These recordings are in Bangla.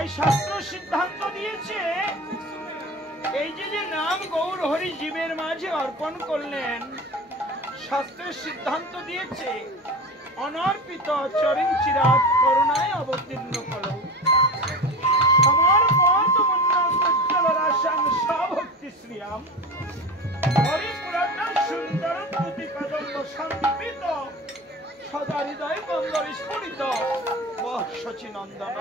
তাই শাস্ত্র সিদ্ধান্ত দিয়েছে এই যে নাম গৌর হরি জীবের মাঝে অর্পণ করলেন, শাস্ত্রের সিদ্ধান্ত দিয়েছে অনর্পিত চরণ চিরাত করুণায় অবতীর্ণ করো সমর্পত মন্যজ্জ্বল রাশাং স্বভক্তি শ্রিয়াম হরিপুরাটা সুন্দর তুতি কদম্ব সন্দীপিত সদা হৃদয় বন্দর স্ফুরিত শচীনন্দন।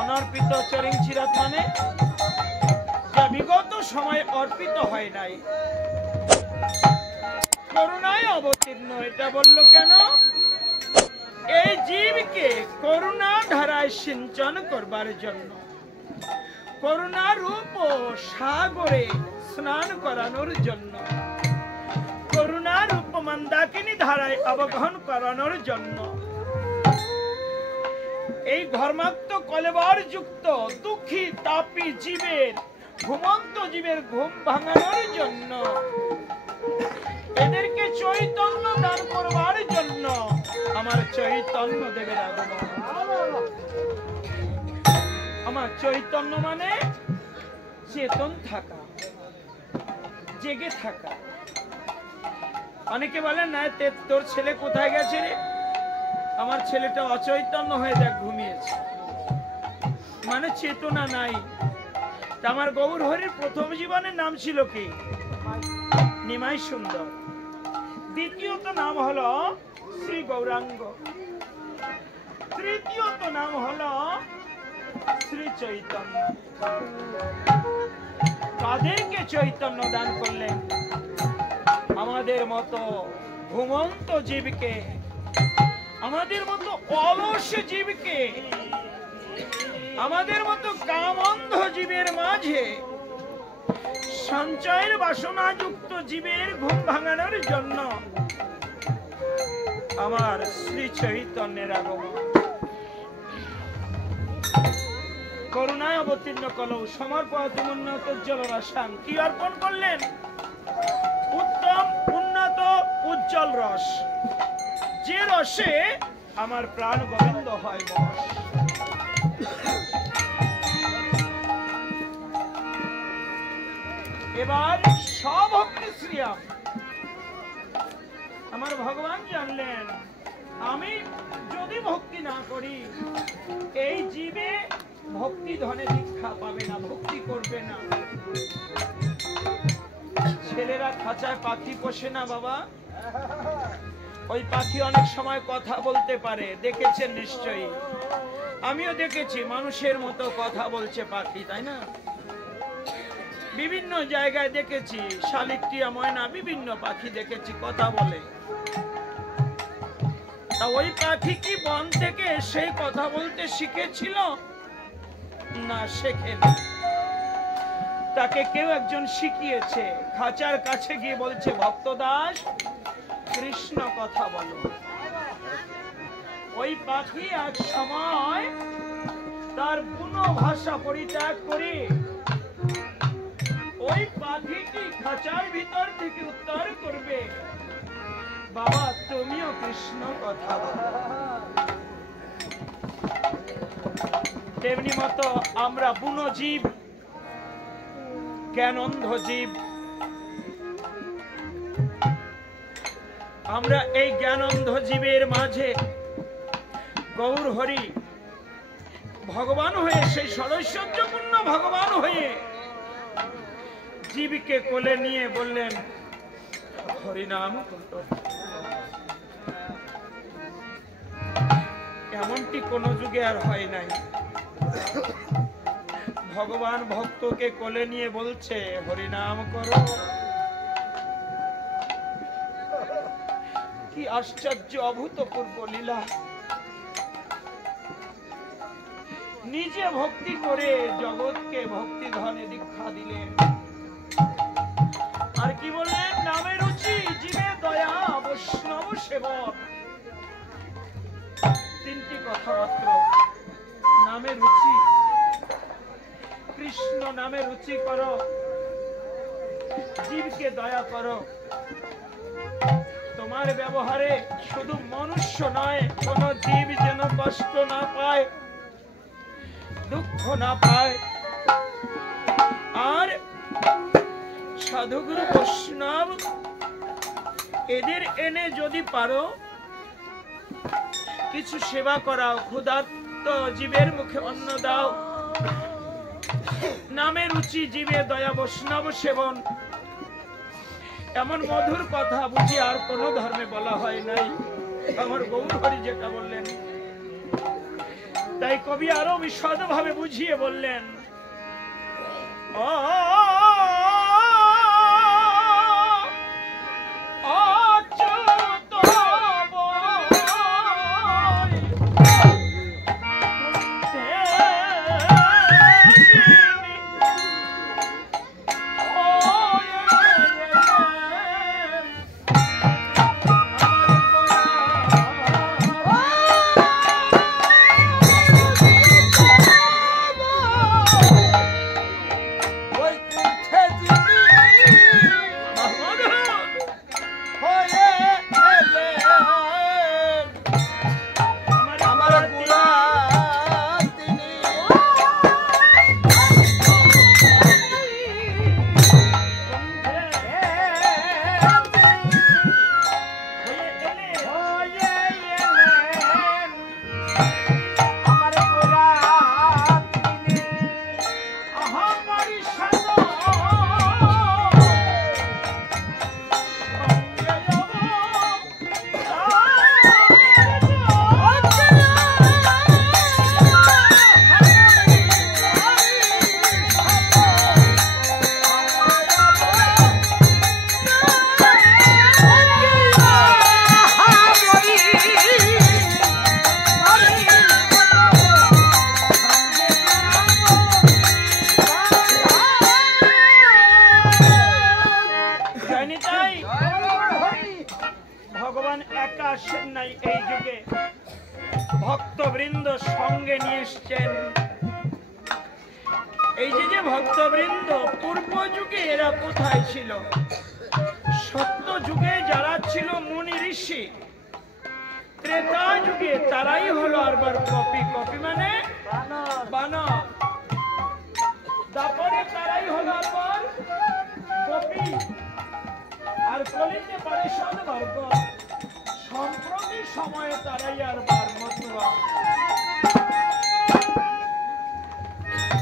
অনর্পিত চরণ চিরাত মানে যা বিগত সময় অর্পিত হয় নাই, করুণায় অবতীর্ণ। এটা বললো কেন? এই জীবকে করুণা ধারায় সিঞ্চন করবার জন্য, করুণা রূপ সাগরে স্নান করানোর জন্য, করুণা রূপ মন্দাকিনী ধারায় অবগাহন করানোর জন্য, এই ধর্মাত্ম কলেবর যুক্ত দুঃখী তাপী জীবের ঘুমন্ত জীবের ঘুম ভাঙানোর জন্য, এদেরকে চৈতন্য দান করবার জন্য আমার চৈতন্য দেবের আগমন। আমার চৈতন্য মানে চেতন থাকা, জেগে থাকা। অনেকে বলেন না তোর ছেলে কোথায় গেছে রে? আমার ছেলেটা অচৈতন্য হয়ে দেখ ঘুমিয়েছে, মানে চেতনা নাই। আমার গৌর হরির প্রথম জীবনের নাম ছিল কি? নিমাই সুন্দর। দ্বিতীয়ত নাম হলো শ্রী গৌরাঙ্গ, তৃতীয়ত নাম হলো শ্রী চৈতন্য। কাদেরকে চৈতন্য দান করলেন? আমাদের মতো ঘুমন্ত জীবকে, আমাদের মতো অলস জীবকে, আমাদের মতো কামন্ধ জীবের মাঝে সঞ্চয়ের বাসনা যুক্ত জীবের ঘুম ভাঙানোর জন্য আমার শ্রী চৈতন্যের আগমন। করুণায় অবতীর্ণ কলৌ সমর্পত উন্নতজ্জ্বল রসাং। কি অর্পণ করলেন? উত্তম উন্নত উজ্জ্বল রস, যে রসে আমার প্রাণ গোবিন্দ হয় বশ। এবার স্বভক্তি শ্রিয়াম, আমার ভগবান জানলেন আমি যদি ভক্তি না করি এই জীবে ভক্তি ধনে দীক্ষা পাবে না, ভক্তি করবে না। ছেলেরা খাঁচায় পাখি পোষে না বাবা, ওই পাখি অনেক সময় কথা বলতে পারে, দেখেছেন নিশ্চয়ই, আমিও দেখেছি মানুষের মতো কথা বলছে পাখি, তাই না? বিভিন্ন জায়গায় দেখেছি, শালিকটিয়া, ময়না, বিভিন্ন পাখি দেখেছি কথা বলে। তা ওই পাখি কি বন থেকে সেই কথা বলতে শিখেছিল? না, শেখেনি। তাকে কেউ একজন শিখিয়েছে। খাঁচার কাছে গিয়ে বলছে, ভক্তদাস কৃষ্ণ কথা বলো। ওই পাখি এক সময় তার বুনো ভাষা পরিত্যাগ করে ওই পাখিটি খাঁচার ভিতর থেকে উত্তর করবে, বাবা তুমিও কৃষ্ণ কথা বলো। তেমনি মতো আমরা বুনো জীব, জ্ঞানন্ধ জীব, আমরা এই জ্ঞানন্ধ জীবের মাঝে গৌর হরি ভগবান হয়ে, সেই ষড়ৈশ্বর্যপূর্ণ ভগবান হয়ে জীবকে কোলে নিয়ে বললেন হরিনাম করো। এমনটি কোন যুগে আর হয় নাই। ভগবান ভক্তকে কোলে নিয়ে বলছে হরিনাম করো। কি আশ্চর্য অভূতপূর্ব লীলা! নিজে ভক্তি করে জগৎকে ভক্তি ধনে দীক্ষা দিলেন। আর কি বললেন? নামে রুচি জীবে দয়া বৈষ্ণব সেবক। তিনটি কথা মাত্র। নামে রুচি, কৃষ্ণ নামে রুচি করো, জীবকে দয়া করো, তো তোমার ব্যবহারে শুধু মনুষ্য নয়, কোন জীব যেন কষ্ট না পায়, দুঃখ না পায়। আর সাধুগুরু বৈষ্ণব এদের এনে যদি পারো কিছু সেবা করাও, ক্ষুধার্ত জীবের মুখে অন্ন দাও, নামে রুচি জীবে দয়া বৈষ্ণব সেবন, এমন মধুর কথা বুঝি আর কোন ধর্মে বলা হয় নাই। আমার গৌর হরি যেটা বললেন, তাই কবি আরো বিশদ ভাবে বুঝিয়ে বললেন, ভগবান একা আসেন নাই এই যুগে, ভক্তবৃন্দ সঙ্গে নিয়ে এসছেন। এই যে ভক্তবৃন্দ পূর্ব যুগে এরা কোথায় ছিল? সত্য যুগে যারা ছিল মুনি ঋষি, ত্রেতা যুগে তারাই হলো আরবার কপি, কপি মানে বানর, তারপরে তারাই হলো আরবার কপি, আর কলিতে পারিষদ বর্গ, সম্প্রতি সময়ে তারাই আরবার মতুয়া।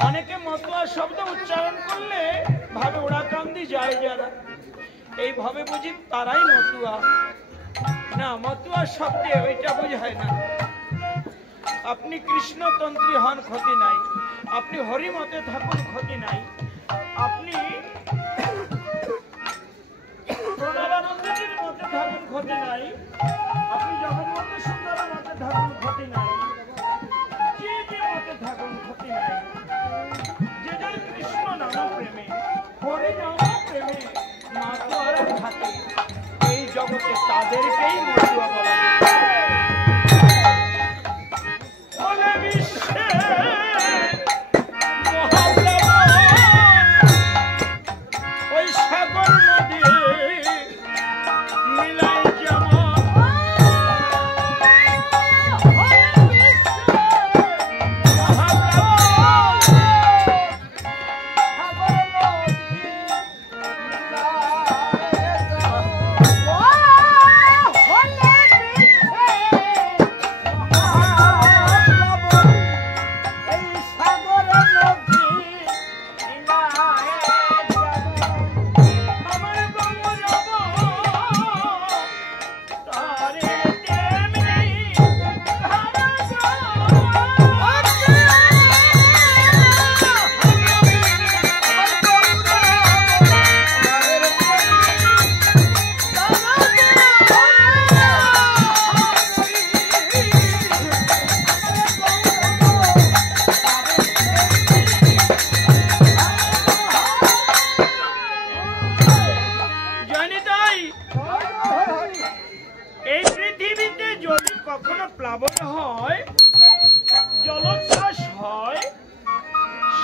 অনেকে মতুয়া শব্দ উচ্চারণ করলে ভাবে ওড়াকান্দি যায় যারা, এই ভাবে বুঝি তারাই মতুয়া। না, মতুয়া শব্দে ওইটা বোঝায় না। আপনি কৃষ্ণতন্ত্রী হন ক্ষতি নাই, আপনি হরিমতে থাকুন ক্ষতি নাই, আপনি প্রণবানন্দের মতে থাকুন ক্ষতি নাই, আপনি জগন্নাথ সুন্দরের মতে থাকুন ক্ষতি নাই, যে যে মতে থাকুন ক্ষতি নাই। যে যার কৃষ্ণ নাম প্রেমে, হরি নাম প্রেমে মাতুয়ারা থাকে, এই জগতে তাদেরকেই মতুয়া বলা যায়।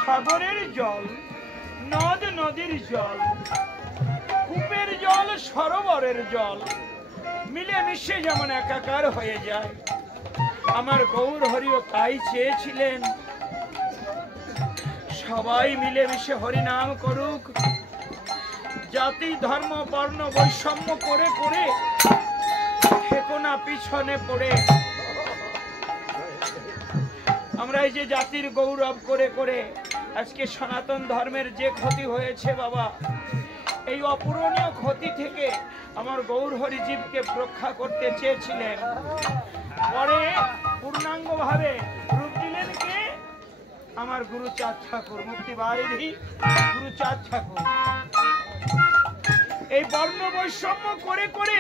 সাগরের জল, নদ নদীর জল, কূপের জল, সরোবরের জল, মিলেমিশে যেমন একাকার হয়ে যায়, আমার গৌর হরিও তাই চেয়েছিলেন সবাই মিলেমিশে হরিনাম করুক। জাতি ধর্ম বর্ণ বৈষম্য করে করে ঠিকনা পিছনে পড়ে আমরা এই যে জাতির গৌরব করে করে আজকে সনাতন ধর্মের যে ক্ষতি হয়েছে বাবা, এই অপূরণীয় ক্ষতি থেকে আমার গৌর হরি জীবকে রক্ষা করতে চেয়েছিলেন। পরে পূর্ণাঙ্গ ভাবে রূপ দিলেন কে? আমার গুরুচাঁদ ঠাকুর, মুক্তি বারিধি গুরুচাঁদ ঠাকুর। এই বর্ণ বৈষম্য করে করে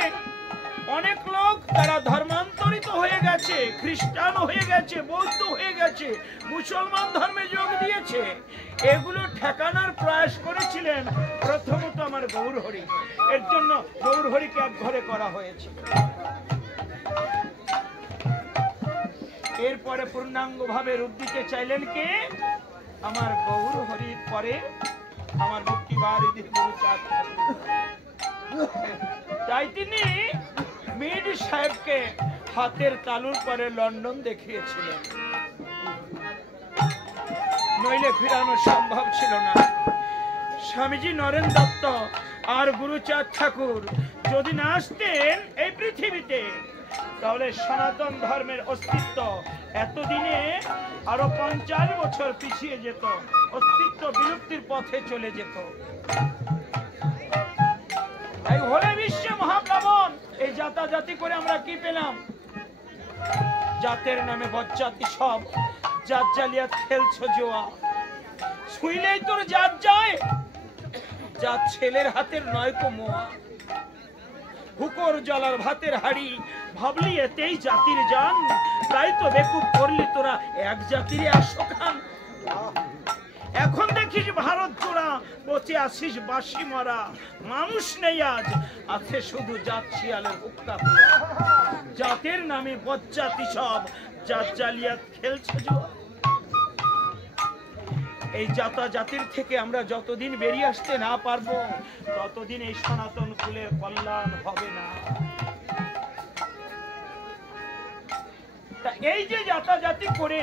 অনেক লোক তারা ধর্মান্তরিত হয়ে গেছে, খ্রিস্টান হয়ে গেছে, বৌদ্ধ হয়ে গেছে, মুসলমান ধর্মে যোগ দিয়েছে। এগুলো ঠেকানোর প্রয়াস করেছিলেন প্রথমত আমার গৌর হরি। এর জন্য গৌর হরিকে এক ঘরে করা হয়েছে। এরপরে পূর্ণাঙ্গ ভাবে রূপ দিতে চাইলেন কে? আমার গৌর হরির পরে আমার মুক্তি বারিধির গুরুচাঁদ ঠাকুর। তাই তিনি মীর সাহেবকে হাতের তালুর পরে লন্ডন দেখিয়েছিলেন, নইলে ফিরানো সম্ভব ছিল না। স্বামীজি নরেন দত্ত আর গুরুচাঁদ ঠাকুর যদি না আসতেন এই পৃথিবীতে, তাহলে সনাতন ধর্মের অস্তিত্ব এতদিনে আরো 50 বছর পিছিয়ে যেত, অস্তিত্ব বিলুপ্তির পথে চলে যেত। এই হলে বিশ্বে মহাপ্লাবন। এই জাতাজাতি করে আমরা কি পেলাম? জাতের নামে বজ্জাতি সব জাত জালিয়াত খেলছো জোয়া। শুইলেই তোর জাত যায়, জাত ছেলের হাতের নয়কো মোয়া। হুকর জলার ভাতের হাড়ি ভাবলি এতেই জাতির জান, তাই তো বেকুব করলি তোরা এক জাতির আসখান। এখন দেখিস ভারত জোড়া পচে আসিস বাসি মরা, মানুষ নেই আজ, আছে শুধু জাত শিয়ালের হুক্কা। জাতের নামে বজ্জাতি সব জাত জালিয়াত খেলছে জোয়া। এই জাতা জাতির থেকে আমরা যতদিন বেরিয়ে আসতে না পারবো, ততদিন এই সনাতন কুলের কল্যাণ হবে না। তা এই যে জাতা জাতি করে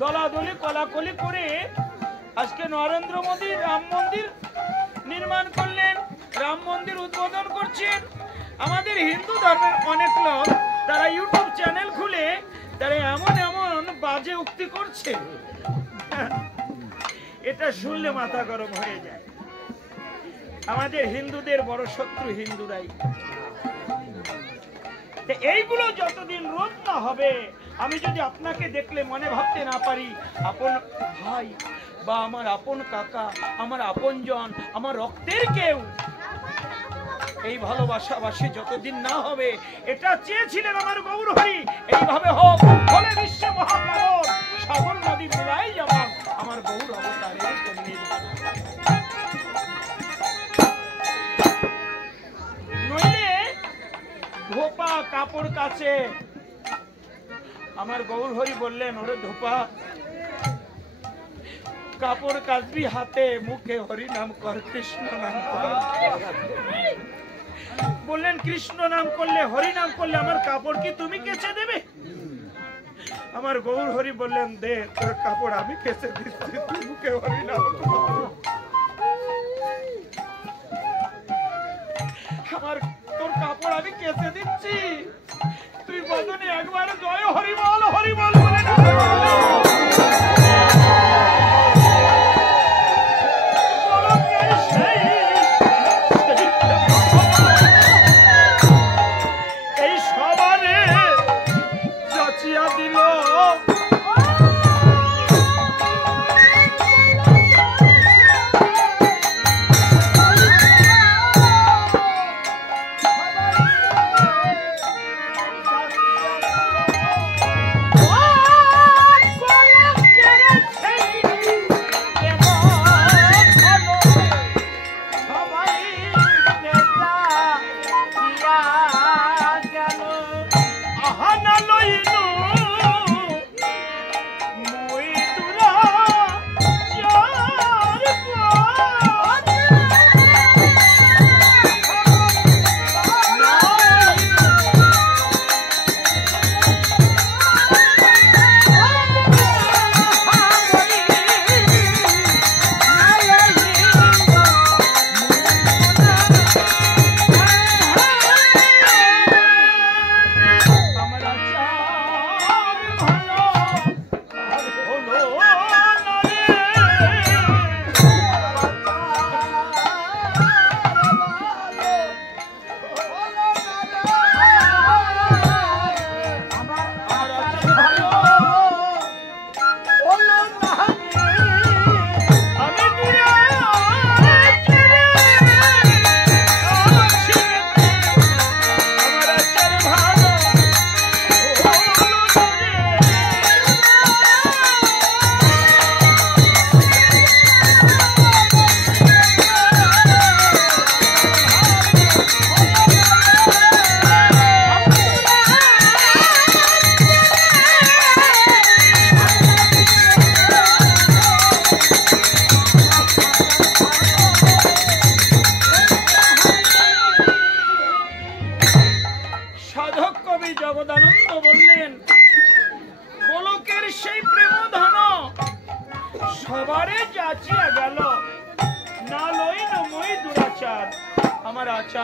দলাদলি কলাকলি করে আজকে নরেন্দ্র মোদী রাম মন্দির নির্মাণ করলেন, রাম মন্দির উদ্বোধন করছেন। আমাদের হিন্দু ধর্মের অনেক লোক তারা ইউটিউব চ্যানেল খুলে তারা এমন এমন বাজে উক্তি করছে, এটা শুনলে মাথা গরম হয়ে যায়। আমাদের হিন্দুদের বড় শত্রু হিন্দুরাই। এইগুলো যতদিন রোধ না হবে, আমি যদি আপনাকে দেখলে মনে ভাবতে না পারি আপন ভাই বা আমার আপন কাকা, আমার আপনজন, আমার রক্তের কেউ, এই ভালোবাসাবাসী যতদিন না হবে, এটা চেয়েছিলেন আমার গৌর হরি। এইভাবে হোক, ফলে বিশ্বে মহাপ্লাবন, সাগর নদী মিলাই যেমন আমার গৌর অবতারের নইলে ধোপা কাপড় কাছে আমার গৌর হরি বললেন, ওরে ধোপা কাপড় কাচবি হাতে, মুখে হরি নাম কর, কৃষ্ণ নাম কর। বললেন কৃষ্ণ নাম করলে, হরি নাম করলে আমার কাপড় কি তুমি কেচে দেবে? আমার গৌর হরি বললেন, দে তোর কাপড় আমি কেচে দিচ্ছি, তুই মুখে হরি নাম কর। আমার তোর কাপড় আমি কেচে দিচ্ছি, তুই বদনে একবার জয় হরি বল, হরি বল বলে না। Oh!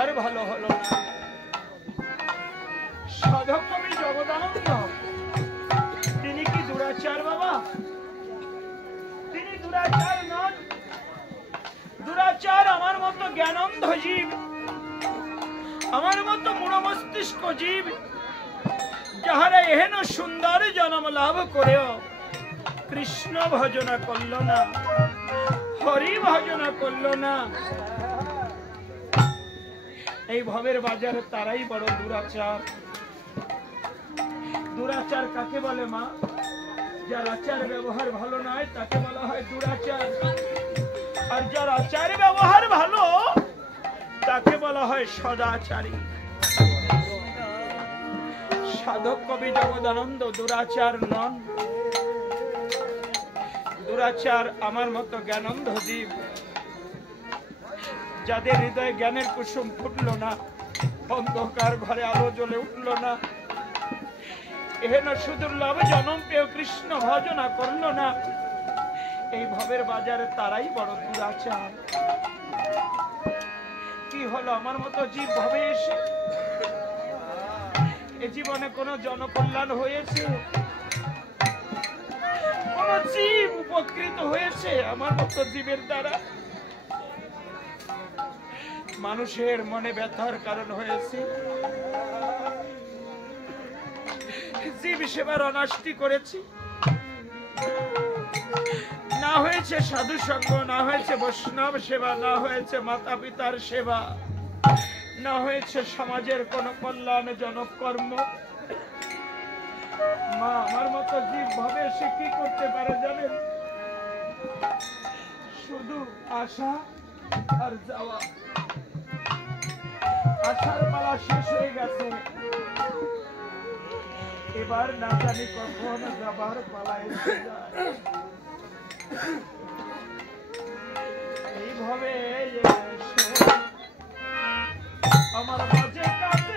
আর ভালো হলো না। সাধক কবি জগদানন্দ তিনি কি দুরাচার বাবা? তিনি দুরাচার নন। দুরাচার আমার মতো জ্ঞানন্ধ জীব, আমার মতো মূঢ় মস্তিষ্ক জীব, যাহারা এহেন সুন্দর জন্ম লাভ করেও কৃষ্ণ ভজনা করল না, হরি ভজনা করল না, এই ভবের বাজারে তারাই বড় দুরাচার। দুরাচার কাকে বলে মা? যার আচার ব্যবহার ভালো নয় তাকে বলা হয় দুরাচার, আর যার আচার ব্যবহার ভালো তাকে বলা হয় সদাচারী। সাধক কবি জগদানন্দ দুরাচার নন। দুরাচার আমার মতো জ্ঞানন্ধ জীব, যাদের হৃদয়ে জ্ঞানের কুসুম ফুটল না, অন্ধকার ঘরে আলো জ্বলে উঠল না, এহেন সুদুর্লভ জনম পেয়েও কৃষ্ণ ভজনা করল না, এই ভবের বাজারে তারাই বড় দুরাচার। কি হলো আমার মতো জীব ভবে এসে? এ জীবনে কোন জনকল্যাণ হয়েছে? কোন জীব উপকৃত হয়েছে আমার মতো জীবের দ্বারা? মানুষের মনে ব্যথার কারণ হয়েছে। জীব সেবার অনাষ্টি করেছি, না হয়েছে সাধু সঙ্গ, না হয়েছে বৈষ্ণব সেবা, না হয়েছে মাতা পিতার সেবা, না হয়েছে সমাজের কোন কল্যাণজনক কর্ম। মা আমার মতো জীব ভাবে সে কি করতে পারে জানেন? শুধু আশা আর যাওয়া। আশার পালা শেষ হয়ে গেছে, এবার না জানি কখন যাবার পালা এসে যায়। এইভাবে আমার মাঝে কাছে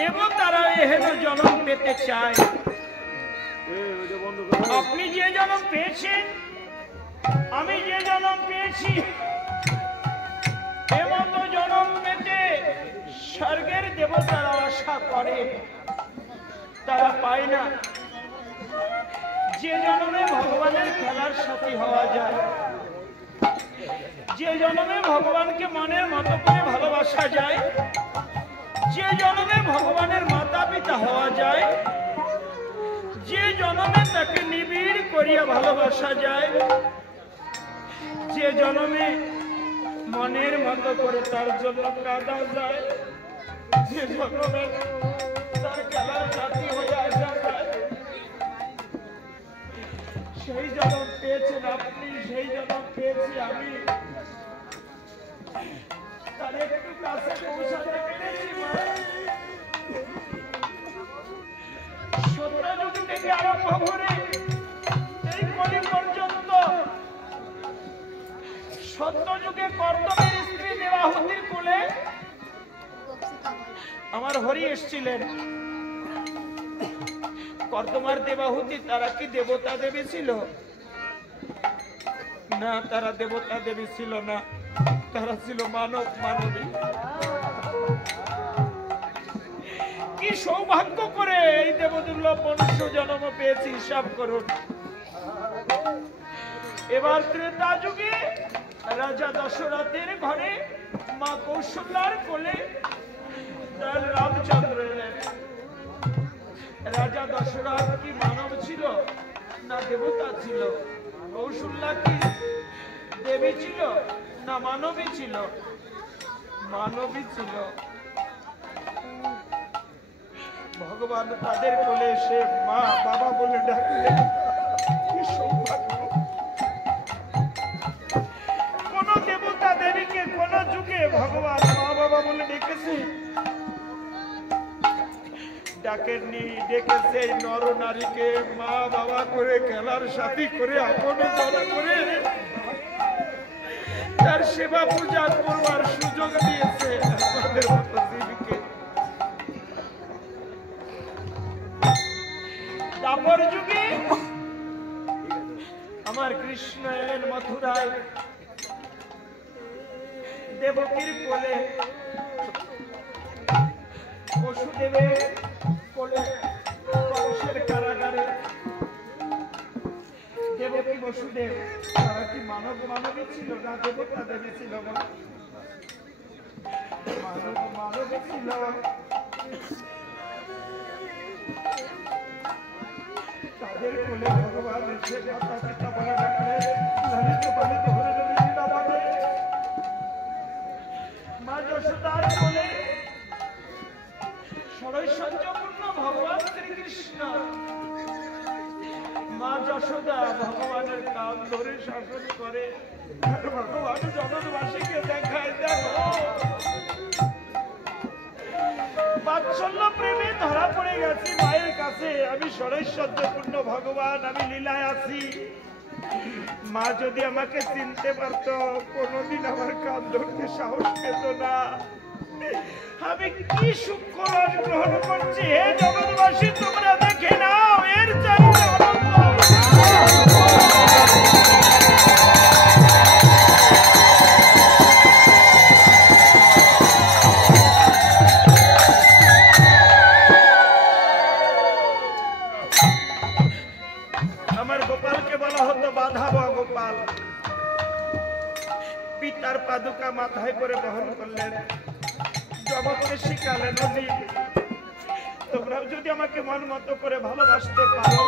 দেবতারা এহেন জন্ম পেতে চায়। আপনি যে জন্ম পেয়েছেন, আমি যে জন্ম পেয়েছি, এমত জন্ম পেতে স্বর্গের দেবতারা আশা করে, তারা পায় না। যে জন্মে ভগবানের খেলার সাথী হওয়া যায়, যে জন্মে ভগবানকে মনের মতো করে ভালোবাসা যায়, যে জন্মে ভগবানের মাতা পিতা হওয়া যায়, যে জন্মে তাকে নিবিড় করিয়া ভালোবাসা যায়, যে জন্মে মনের মতো করে তার জন্য কাঁদা যায়, যে জন্মে তার খেলার সাথী হয়ে আসা যায়, সেই জন্ম পেয়েছেন আপনি, সেই জন্ম পেয়েছি আমি। তার একটু কাছে পৌঁছাতে পেরেছি। সত্যযুগ থেকে আরম্ভ করে এই কলি পর্যন্ত সত্যযুগে কর্দমের স্ত্রী দেবাহুতির কোলে আমার হরি এসেছিলেন। কর্দমার দেবাহুতি তারা কি দেবতা দেবী ছিল? না, তারা দেবতা দেবী ছিল না, তারা ছিল মানব মানবী। কি সৌভাগ্য করে এই দেবদুর্লভ মনুষ্য জন্ম পেয়েছি, হিসাব করুন। এবার ত্রেতা যুগে রাজা দশরথের ঘরে মা কৌশল্যার কোলে তার রামচন্দ্র এলেন। রাজা দশরথ কি মানব ছিল না দেবতা ছিল? কৌশল্যা কি দেবী ছিল না মানবী ছিল? মানবী ছিল। ভগবান তাদের কোলে এসে মা বাবা বলে ডাকলেন। কি সৌভাগ্য! কোন দেবতা দেবীকে কোন যুগে ভগবান মা বাবা বলে ডেকেছে? ডাকেননি, ডেকেছে নর নারীকে মা বাবা করে, খেলার সাথী করে, আপন জন করে তার সেবা পূজা করবার সুযোগ দিয়েছে আমাদের মতো জীবকে। দাপর যুগে আমার কৃষ্ণ এলেন মথুরায়, দেবকীর কোলে, বসুদেবের কোলে, কংসের কারাগারে। দেবকী বসুদেব তারা কি মানব মানবী ছিল না দেবতা দেবী ছিল? মানব মানবী ছিল। তাদের কোলে ভগবান এসে মাতা পিতা বলে ডাকলেন, লালিত পালিত হয়ে যদি বৃন্দাবনে। মা যশোদার কোলে ষড়ৈশ্বর্যপূর্ণ ভগবান শ্রীকৃষ্ণ। মা যশোদা ভগবানের কান ধরে শাসন করে, ভগবান জগৎবাসীকে দেখায়, দেখো বাৎসল্য প্রেমে ধরা পড়ে গেছি মায়ের কাছে, আমি ষড়ৈশ্বর্যপূর্ণ ভগবান, আমি লীলায় আছি। মা যদি আমাকে চিনতে পারত, কোনদিন আমার কান ধরতে সাহস পেত না। আমি কি সূক্ষ্ম রস গ্রহণ করছি, হে জগৎবাসী তোমরা দেখে নাও, এর চাইতে আনন্দ। আমার গোপালকে বলা হতো বাধাব গোপাল। পিতার পাদুকা মাথায় করে বহন করলেন, জগৎকে শিখালেন, তোমরাও যদি আমাকে মন মতো করে ভালোবাসতে পারো,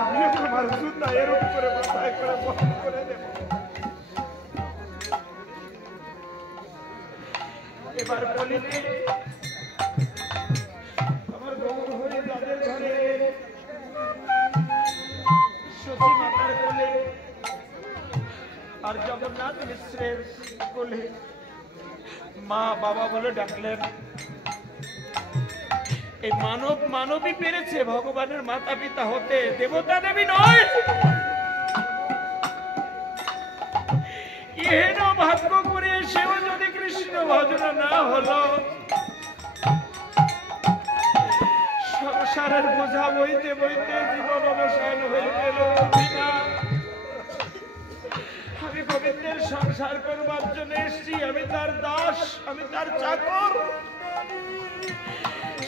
আমিও তোমার জুতা এরকম করে মাথায় করে বহন করে দেব। এবার বলিতে আমার গৌর হয়ে যাদের ঘরে সতী মাতার কোলে আর জগন্নাথ মিশ্রের কোলে মা বাবা বলে ডাকলেন। এই মানব মানবী পেরেছে ভগবানের মাতা পিতা হতে, দেবতা দেবী নয়। এহেন ভাগ্য করে সেও যদি কৃষ্ণ ভজনা না হলো, সংসারের বোঝা বইতে বইতে জীবন অবসান হয়ে গেল। আমি গোবিন্দের সংসার করবার জন্য এসেছি, আমি তার দাস, আমি তার চাকর।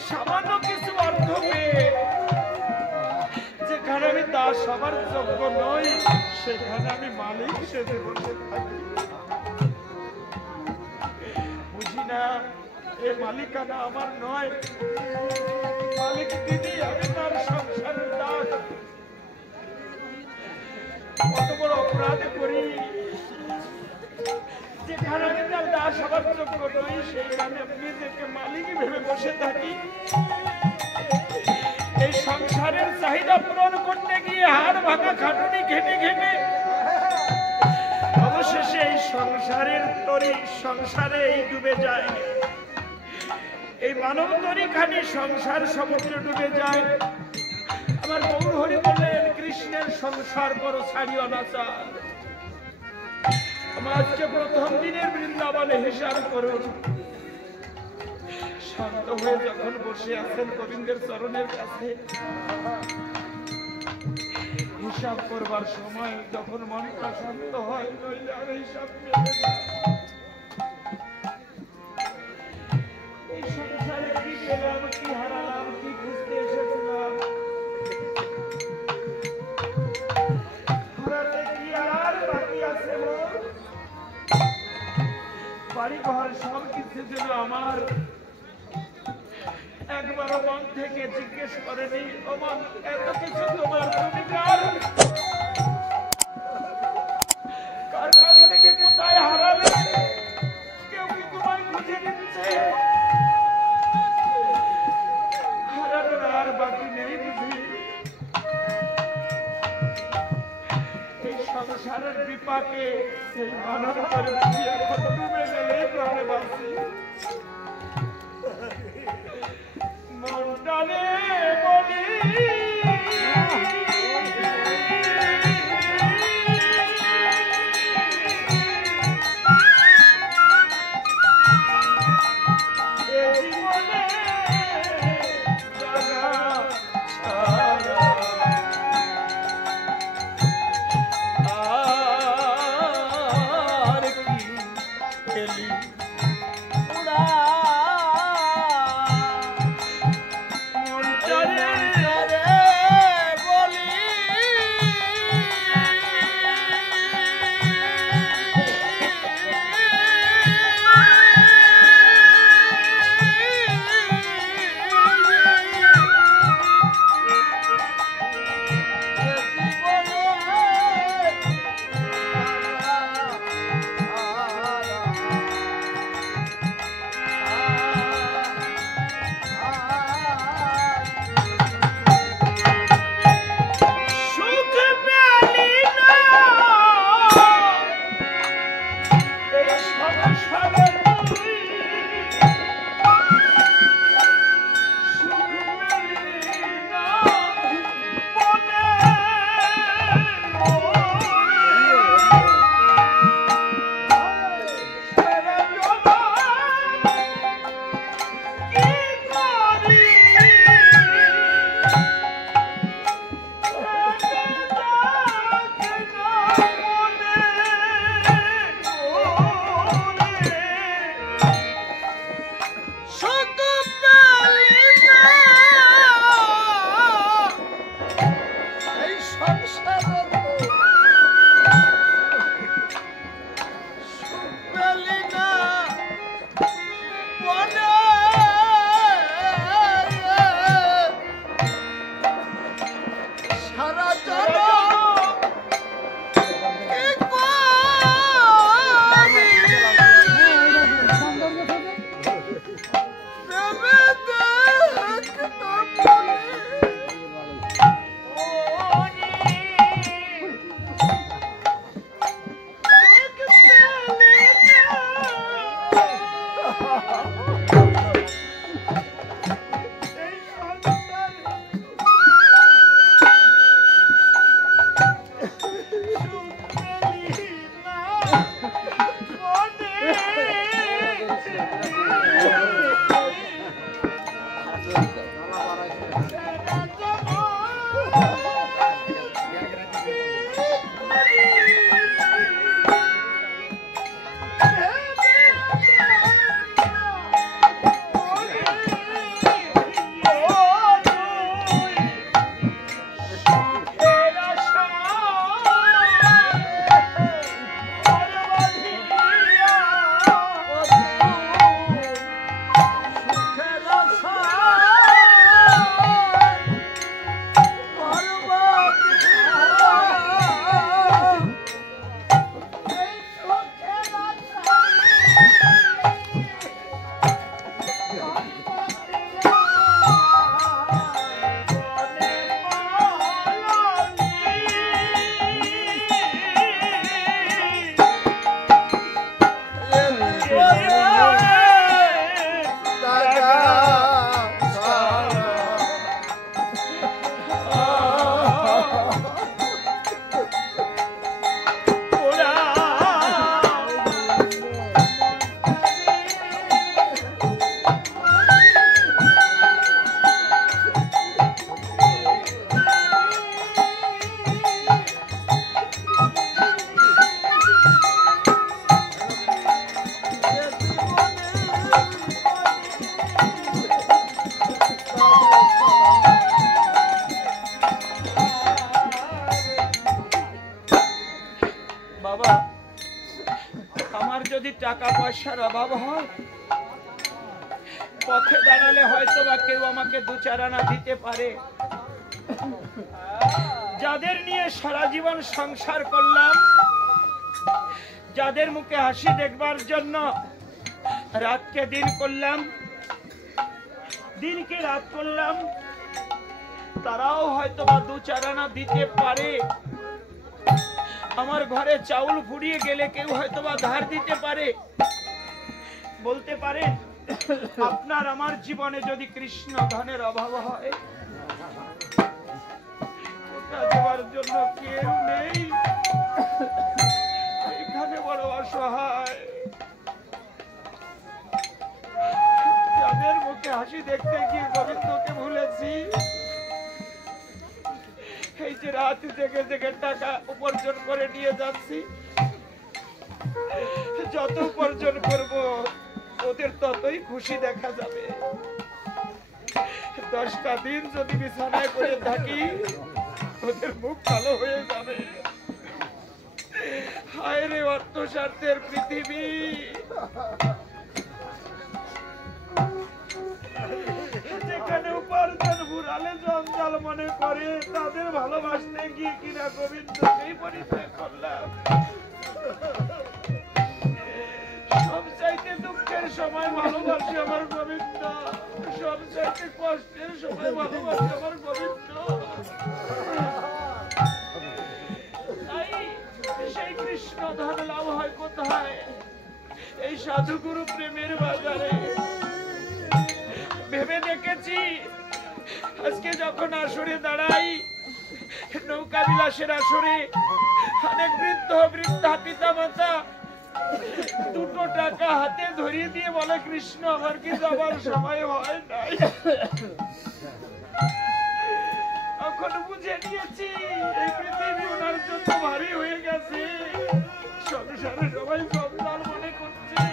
সামান্য কিছু অর্থ পেয়ে যেখানে আমি দাস হবার যোগ্য নই, সেখানে আমি মালিক সেজে বসে থাকি। বুঝি না এ মালিকানা আমার নয়, মালিক দিদি, আমি তার সংসারের দাস। কত বড় অপরাধ করি, যেখানে আমি তার দাস হবার যোগ্য নই, সেইখানে আমি নিজেকে মালিক ভেবে বসে থাকি। এই সংসারের চাহিদা পূরণ করতে গিয়ে হাড় ভাঙা খাটুনি ঘেটে ঘেটে অবশেষে এই সংসারের তরি সংসারে ডুবে যায়। এই মানব তরিখানি সংসার সমুদ্রে ডুবে যায়। আমার গৌর হরি বললেন, কৃষ্ণের সংসার করো, ছাড়িও না চাল। আমার আজকে প্রথম দিনের বৃন্দাবনে হিসাব করুন। শান্ত হয়ে যখন বসে আছেন গোবিন্দের চরণের কাছে, হিসাব করবার সময় যখন মনটা শান্ত হয়, নইলে আর হিসাব মেলে না। এই সংসারে কি পেলাম, কি হারালাম, কি খুঁজতে এসেছিলাম, হারাতে কি আর বাকি আছে? বাড়ি ঘর সব কিছু যেন আমার। একবারও মন থেকে জিজ্ঞেস করেনি, ও মন, এত কিছু তোমার, তুমি কার? কার কাছ থেকে কোথায় হারালে? কেউ কি তোমায় খুঁজে দিচ্ছে? হারানোর আর বাকি নেই বুঝি? এই সংসারের বিপাকে এই মানব করে বুঝি এখন ডুবে গেলে প্রাণে বাঁচি। মনটানে বলি টাকা পয়সার অভাব হয়, পথে দাঁড়ালে হয়তো বা কেউ আমাকে 2-4 আনা দিতে পারে। যাদের নিয়ে সারা জীবন সংসার করলাম, যাদের মুখে হাসি দেখবার জন্য রাতকে দিন করলাম, দিনকে রাত করলাম, তারাও হয়তো বা 2-4 আনা দিতে পারে। আমার ঘরে চাউল ফুরিয়ে গেলে কেউ হয়তো বা ধার দিতে পারে। বলতে পারে আপনার আমার জীবনে যদি কৃষ্ণ ধনের অভাব হয়, ওটা দেওয়ার জন্য কেউ নেই, এখানে বড় অসহায়। যাদের মুখে হাসি দেখতে গিয়ে গোবিন্দকে ভুলেছি, এই যে রাত জেগে জেগে টাকা উপার্জন করে নিয়ে যাচ্ছি, যত উপার্জন করব ওদের ততই খুশি দেখা যাবে। 10টা দিন যদি বিছানায় পড়ে থাকি, ওদের মুখ কালো হয়ে যাবে। হায় রে অর্থ স্বার্থের পৃথিবী, যেখানে উপার্জন ভুরালে জঞ্জাল মনে করে, তাদের ভালোবাসতে গিয়ে কিনা গোবিন্দকেই পরিচয় করলাম। সবচাইতে দুঃখের সময় ভালোবাসি আমার গোবিন্দ, সবচাইতে কষ্টের সময় ভালোবাসি আমার গোবিন্দ। তাই সেই কৃষ্ণ ধন লাভ হয় কোথায়? এই সাধুগুরু প্রেমের বাজারে। ভেবে দেখেছি, আজকে যখন আসরে দাঁড়াই, নৌকা বিলাসের আসরে, অনেক বৃদ্ধ বৃদ্ধা পিতা মাতা 2 টাকা হাতে ধরিয়ে দিয়ে বলে, কৃষ্ণ আমার কি যাবার সময় হয় নাই। এখন বুঝে নিয়েছি এই পৃথিবী ওনার জন্য ভারী হয়ে গেছে। সংসারে সবাই জঞ্জাল মনে করছে,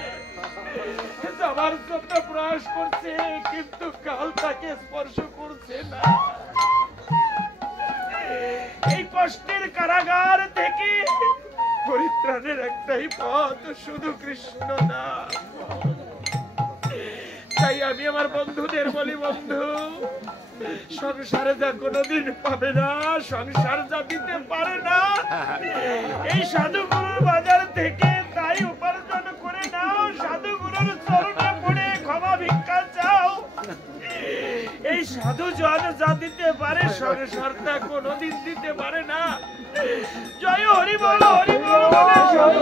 যাবার জন্য প্রয়াস করছে, কিন্তু কাল তাকে স্পর্শ করছে না। এই কষ্টের কারাগার থেকে পরিত্রাণের একটাই পথ, শুধু কৃষ্ণ নাম। তাই আমি আমার বন্ধুদের বলি, বন্ধু, সংসারে যা কোনোদিন পাবে না, সংসার যা দিতে পারে না, এই সাধুগুরুর বাজার থেকে তাই উপার্জন করে নাও, সাধুগুরুর চরণে পড়ে ক্ষমা ভিক্ষা চাও। এই সাধু জন যা দিতে পারে, সংসার তা কোনোদিন দিতে পারে না। জয় হরি বল, হরি বল বলে সাধু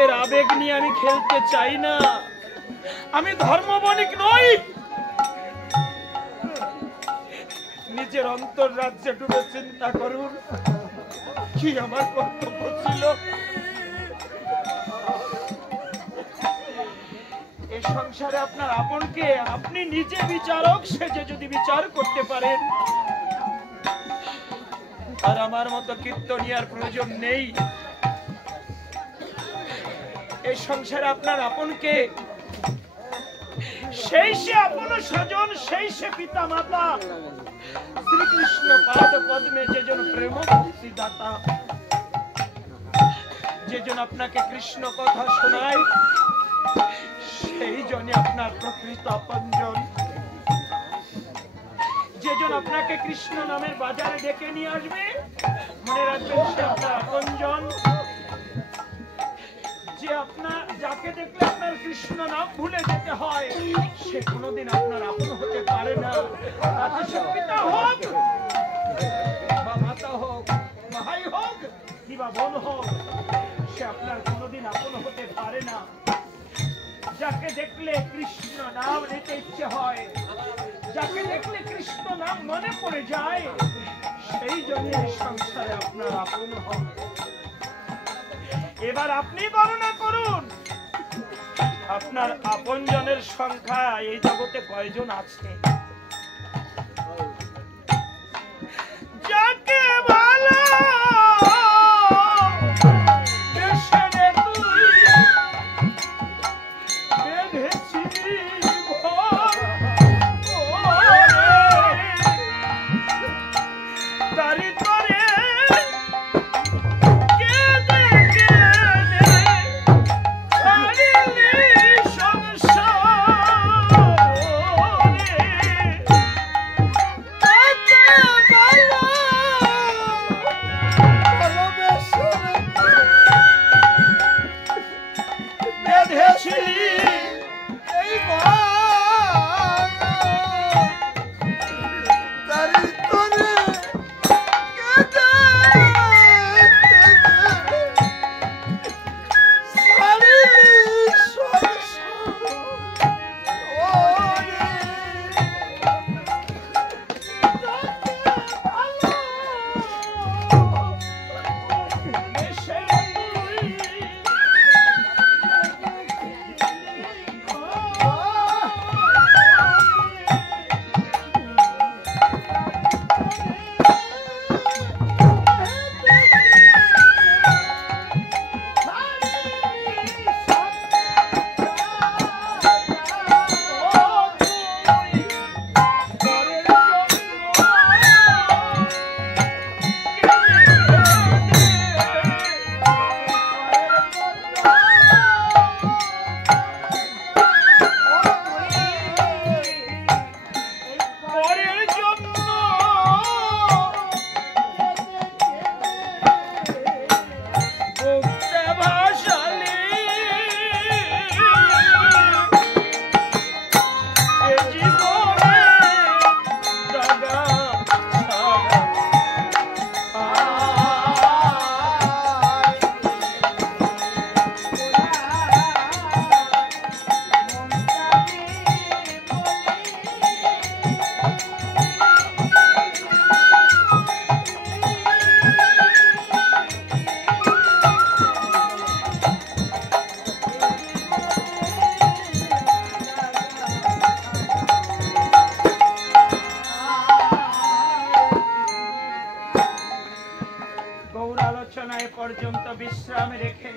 জগতের আবেগ নিয়ে আমি খেলতে চাই না। আমি ধর্মবণিক নই। নিজের অন্তর রাজ্যে ডুবে চিন্তা করুন কি আমার কর্তব্য ছিল। এই সংসারে আপনার আপনকে আপনি নিজে বিচারক সেজে যদি বিচার করতে পারেন, আর আমার মতো কীর্তনিয়ার প্রয়োজন নেই। এই সংসারে আপনার আপনকে সেই সে আপন স্বজন, সেই সে পিতা মাতা, শ্রীকৃষ্ণ পাদ পদ্মে যে জন প্রেম ভক্তি দাতা, যে জন আপনাকে কৃষ্ণ কথা শোনায়, সেই জনই আপনার প্রকৃত আপনজন। যে জন আপনাকে কৃষ্ণ নামের বাজারে ডেকে নিয়ে আসবে, মনে রাখবেন সে আপনার আপনজন। যে আপনার যাকে দেখলে আপনার কৃষ্ণ নাম ভুলে যেতে হয়, সে কোনোদিন আপনার আপন হতে পারে না। তাতে সে পিতা হোক বা মাতা হোক, ভাই হোক কিংবা বোন হোক, সে আপনার কোনোদিন আপন হতে পারে না। যাকে দেখলে কৃষ্ণ নাম নিতে ইচ্ছে হয়, যাকে দেখলে কৃষ্ণ নাম মনে পড়ে যায়, সেই জন্য সংসারে আপনার আপন হয়। এবার আপনি গণনা করুন আপনার আপনজনের সংখ্যা এই জগতে কয়জন আছে। যাকে ভালো পর্যন্ত বিশ্রাম রেখে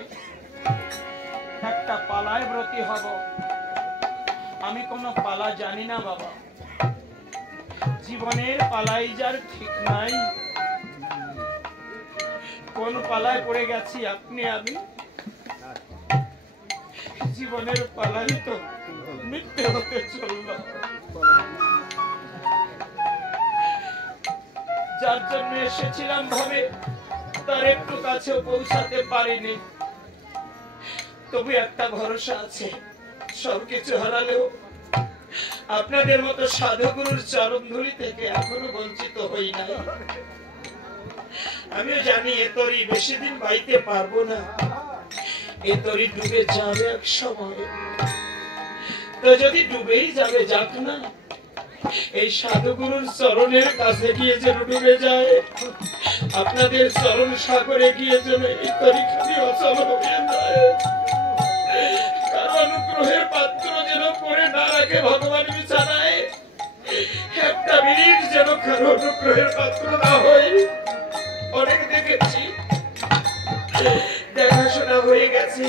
একটা পালায় ব্রতী হব। আমি কোনো পালা জানি না বাবা, জীবনের পালাই যার ঠিক নাই। কোন পালায় পড়ে গেছি আপনি আমি, জীবনের পালাই তো মিথ্যে হতে চলল। যার জন্য এসেছিলাম ভাবে তার একটু কাছেও পৌঁছাতে পারিনি, তবু একটা ভরসা আছে, সবকিছু হারালেও আপনাদের মতো সাধুগুরুর চরণ ধুলি থেকে এখনো বঞ্চিত হই না। আমিও জানি এতই বেশি দিন বাইতে পারবো না, এই তরি ডুবে যাবে এক সময়। তো যদি ডুবেই যাবে, যাক না, এই সাধুগুরুর চরণের কাছে গিয়ে যেন ডুবে যায়, আপনাদের চরণ সাগরে গিয়ে যেন এই তরিখানি অচল হয়ে যায়। কারো অনুগ্রহের পাত্র যেন করে না রাখে ভগবান বিছানায়, একটা মিনিট যেন কারো অনুগ্রহের পাত্র না হয়। অনেক দেখেছি, দেখাশোনা হয়ে গেছে,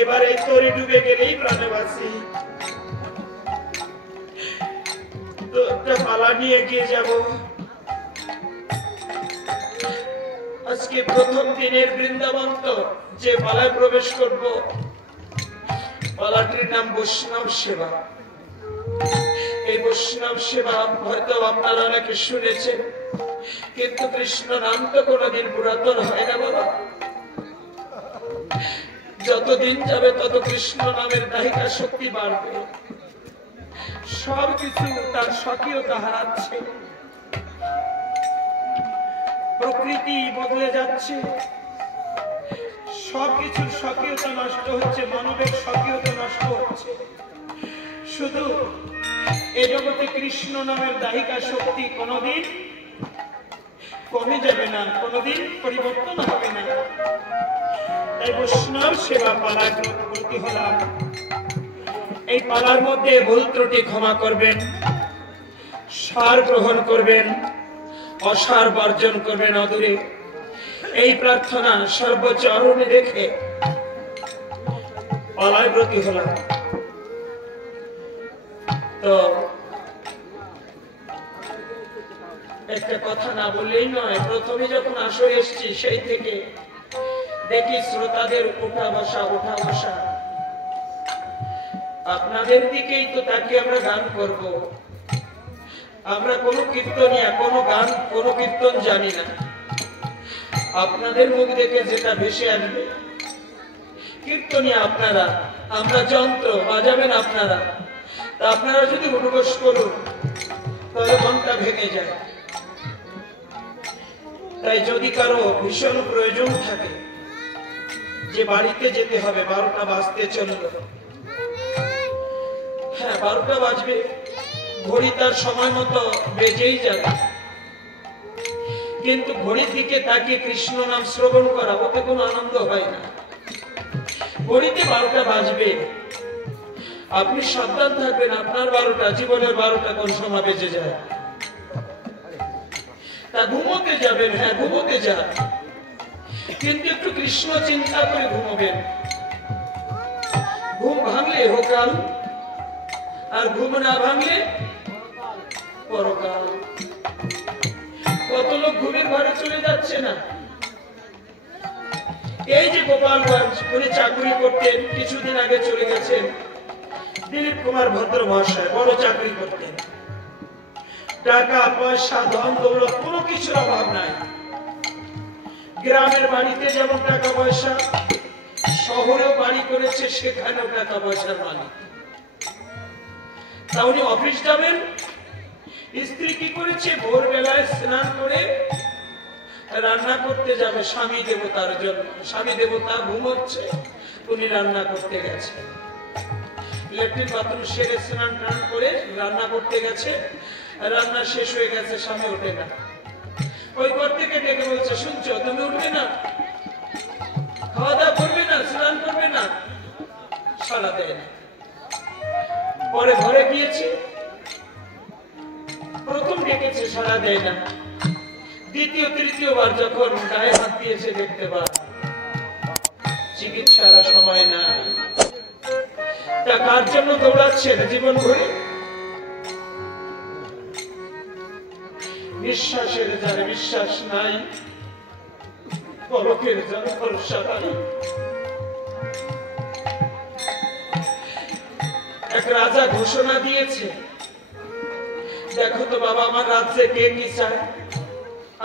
এবার এই তরি ডুবে গেলেই প্রাণে বাঁচি। তো একটা পালা নিয়ে গিয়ে যাব। আজকে প্রথম দিনের বৃন্দাবন, তো যে পালায় প্রবেশ করব, পালাটির নাম বৈষ্ণব সেবা। এই বৈষ্ণব সেবা হয়তো আপনারা অনেকে শুনেছেন, কিন্তু কৃষ্ণ নাম তো কোনোদিন পুরাতন হয় না বাবা। যতদিন যাবে তত কৃষ্ণ নামের দাহিকা শক্তি বাড়বে, সবকিছু তার স্বকীয়তা হারাচ্ছে, প্রকৃতি বদলে যাচ্ছে, সবকিছুর স্বকীয়তা নষ্ট হচ্ছে, মানবের স্বকীয়তা নষ্ট হচ্ছে। শুধু এ জগতে কৃষ্ণ নামের দাহিকা শক্তি কোনোদিন কমে যাবে না, কোনোদিন পরিবর্তন হবে না। তাই বৈষ্ণব সেবা পালা করতে হলাম। এই পালার মধ্যে ভুল ত্রুটি ক্ষমা করবেন, সার গ্রহণ করবেন, অসার বর্জন করবেন অদূরে, এই প্রার্থনা সর্বচরণে রেখে পালায় ব্রতী হলাম। তো একটা কথা না বললেই নয়, প্রথমে যখন আসরে এসেছি সেই থেকে দেখি শ্রোতাদের ওঠা বসা ওঠা বসা। আপনাদের দিকেই তো তাকে আমরা গান করব। আমরা কোনো কীর্তনিয়া, কোনো গান, কোনো কীর্তন জানি না। আপনাদের মুখ দেখে যেটা ভেসে আসবে, কীর্তনিয়া আপনারা, আমরা যন্ত্র বাজাবেন আপনারা। তা আপনারা যদি উদ্ঘোষ করুন তাহলে মনটা ভেঙে যায়। তাই যদি কারো ভীষণ প্রয়োজন থাকে যে বাড়িতে যেতে হবে, 12টা বাজতে চলল, হ্যাঁ 12টা বাজবে, ঘড়ি তার সময় মতো বেজেই যাবে, কিন্তু ঘড়ির দিকে তাকিয়ে কৃষ্ণ নাম শ্রবণ করা, ওতে কোনো আনন্দ হয় না। ঘড়িতে 12টা বাজবে, আপনি সাবধান থাকবেন আপনার 12টা, জীবনের 12টা কোন সময় বেজে যায়। তা ঘুমোতে যাবেন, হ্যাঁ ঘুমোতে যান, কিন্তু একটু কৃষ্ণ চিন্তা করে ঘুমোবেন। ঘুম ভাঙলে হোকাল, আর ঘুম না ভাঙলে পরকাল। কত লোক ঘুমের ঘরে চলে যাচ্ছে না। এই যে গোপালগঞ্জ, উনি চাকরি করতেন, কিছুদিন আগে চলে গেছেন, দিলীপ কুমার ভদ্র মহাশয়, বড় চাকরি করতেন, টাকা পয়সা ধন দৌলত কোনো কিছুর অভাব নাই। গ্রামের বাড়িতে যেমন টাকা পয়সা, শহরেও বাড়ি করেছে, সেখানেও টাকা পয়সার মালিক। তা উনি অফিস যাবেন, স্ত্রী কি করেছে, ভোরবেলায় স্নান করে রান্না করতে যাবে স্বামী দেবতার জন্য। স্বামী দেবতা ঘুমোচ্ছে, উনি রান্না করতে গেছে, ল্যাট্রিন বাথরুম সেরে স্নান টান করে রান্না করতে গেছে, রান্না শেষ হয়ে গেছে, স্বামী ওঠে না। ওই ঘর থেকে ডেকে বলছে, শুনছো তুমি উঠবে না, খাওয়া দাওয়া করবে না, স্নান করবে না, সাড়া দেয় না। পরে ঘরে গিয়েছে, প্রথম ডেকেছে, সাড়া দেয় না। দ্বিতীয় তৃতীয়বার যখন গায়ে হাত দিয়েছে, দেখতে পায় চিকিৎসার সময় নাই। তা কার জন্য দৌড়াচ্ছেন জীবন ভরে? বিশ্বাসের যার বিশ্বাস নাই, পরকের যার ভরসা নাই। এক রাজা ঘোষণা দিয়েছে, দেখো তো বাবা, আমার রাজ্যে কে কি চায়,